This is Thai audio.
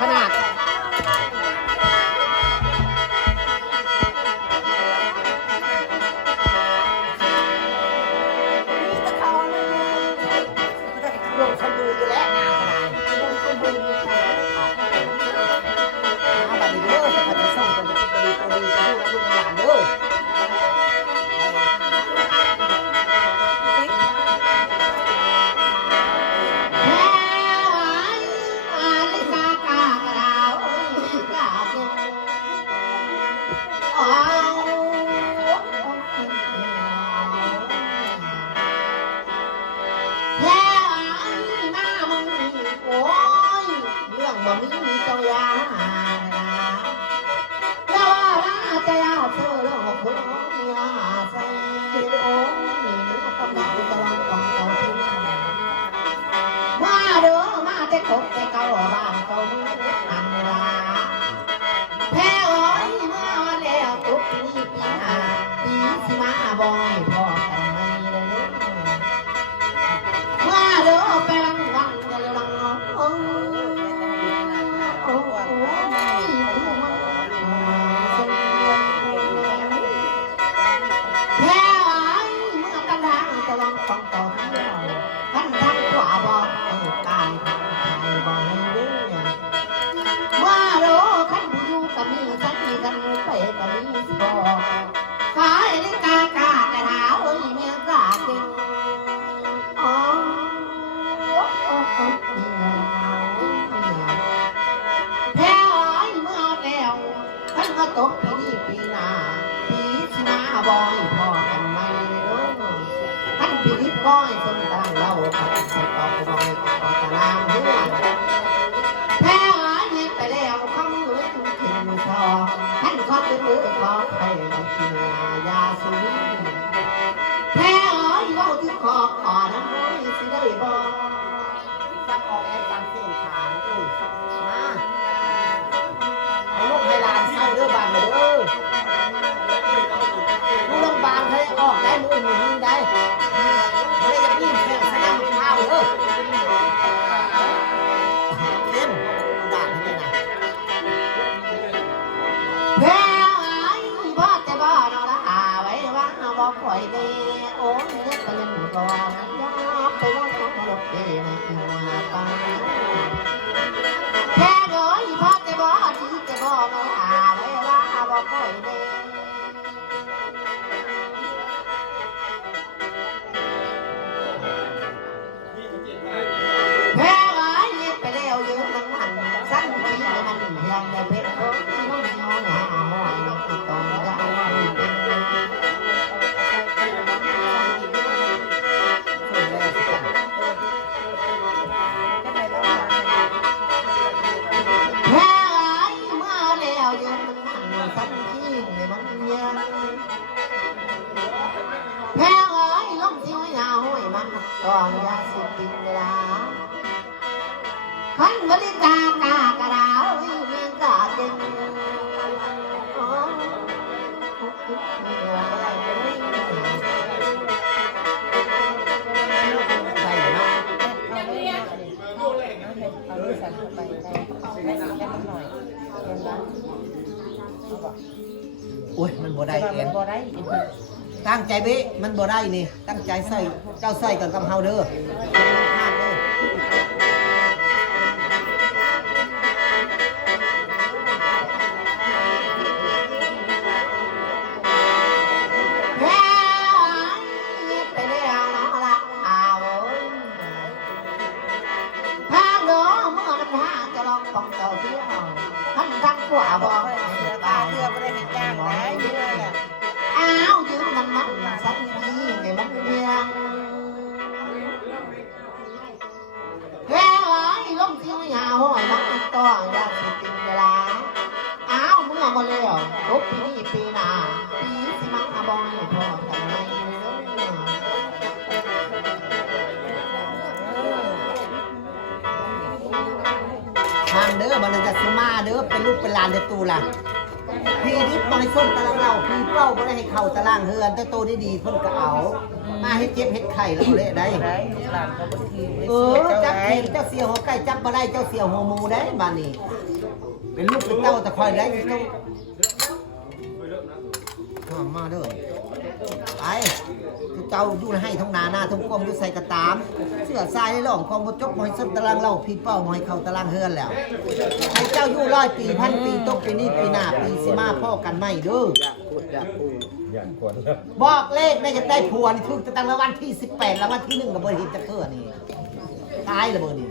ขนาดลงสะดืออยู่แล้วงานอะไรลงสะดืออยู่แล้วบัดนี้เด้อจะพัฒนาส่งกันจะดีตัวดีจะดูแลลูกหลานเด้อบ่มีเจ้ายาแล้วว่าจะยาวเธอเรื่องของคนยาใส่โอ้ยมันก็ต้องดูตลอดของเจ้าที่มาเด้อมาแต่คบแต่เก่าบ้านเก่าอันลาแพ้โอ้ยเมื่อวันแล้วตุกปีหน้าปีสิมาบ่อยพอกันไม่เลยมาเด้อไปรังวังกันรังโอ้ฟังต่อที่เราท่านทำกว่าบอกการทำไทยบอกให้เด้อว่าเราขันผู้อยู่กับมีสักทีกันไปกับมีสิบอกขายในกากากระถาเอ้ยเมียกาเก่งอ๋อแพ้อ้อยเมื่อแล้วท่านก็ตกปีนี้ปีหน้าปีสิมาบ่อยพอกันไม่ท่านพินิจก้อยคนต่างเราขัดสตอกน้อยต่อตารางเพื่อนแพ้หาเย็นไปแล้วข้ามมือถึงถิ่นทอท่านขอเป็นมือขอให้กินยาสูบแพ้หาอยู่เอาที่ขอก่อนน้ำน้อยสิได้บอกจับออกแอนการเส้นขามาให้ลูกให้หลานเศร้าเด้อบานเด้อลูกลงบางให้ออกได้มือหนึ่งได้ไม่ได้จะรีบแข่งสนามข้าวเด้อเต็มด่างให้ได้นะแพ้ไอ้พ่อแต่บ้านเราละไว้ว่าบอกคอยดีโอ้ยเด็กก็ยังก่อนยับไปว่าของรถดีในหัวปาแพ้เลยพ่อแต่บ้านที่แต่บ้านเราไว้ว่าบอกคอยดีแพ้ไอ้เย็บไปแล้วยืมมันสั้นปีมันยังได้เพชรน้องน้องหาหอยน้องตองจะเอาไว้เป็นแพ้ไอ้เมื่อแล้วยืมมันสั้นปีมันยังแพ้ไอ้ล้มที่ไม่ยาวห้อยมันตองยาสุดดินเวลาขันบริการากระดาษมีกาเก่งใส่เนาะเอาลูกสันไปได้ได้หน่อยโอ้ยมันบ่ได้เอ็นตั้งใจเบ้มันบ่ได้นี่ตั้งใจใส่เจ้าใส่กับเฮาเด้อของเจ้าเที่ยวท่านรักกว่าบอกตาเรือไม่ได้จ้างได้เยอะอ้าวยืมมันสักทีไงมันเมียงแค่ไอ้ล้มเที่ยวยาวห้อยมันต่อยาสิกินเวลาอ้าวเมื่อมาแล้วลบปีนี้ปีหน้าปีสิมังอาบอยพอกันไหมทางเด้อมันจะสมาเด้อเป็นลูกเป็นหลานในตูล่ะพี่นิดบริสุทธิ์ตารางเราพี่เป้าไม่ได้ให้เข่าตารางเฮือนแต่โตดีๆคนก็เอา มาเฮ็ดเจ็บเฮ็ดไข่แล้วเละได้ ได้ลูกหลานเขาบางทีไม่ เอ เสี อย เจ้า จับ ไง ผิดเจ้าเสียหัวไก่จับบ่ได้เจ้าเสียหัวหมูได้บ้านนี้เป็นลูกเป็นเต้าแต่คอยได้ต้องมาเด้อไปคือเจ้าอยู่ให้ท้องนาหน้าท้องกลมอยู่ใส่กระตามเสื้อทรายในร่องของบ่จกบ่ให้สนตารางเล่าพี่เป้าบ่ให้เข้าตารางเฮือนแล้วให้เจ้าอยู่100 ปีพันปีตกปีนี้ปีหน้าปีสิมาพ่อกันใหม่เด้อ อย่างควรแล้ว บอกเลขได้จะได้ผัวนี่ถึงจะตั้งรางวัลที่18รางวัลที่1ก็บ่เห็นจะเกิดนี่ตายแล้วบ่นี่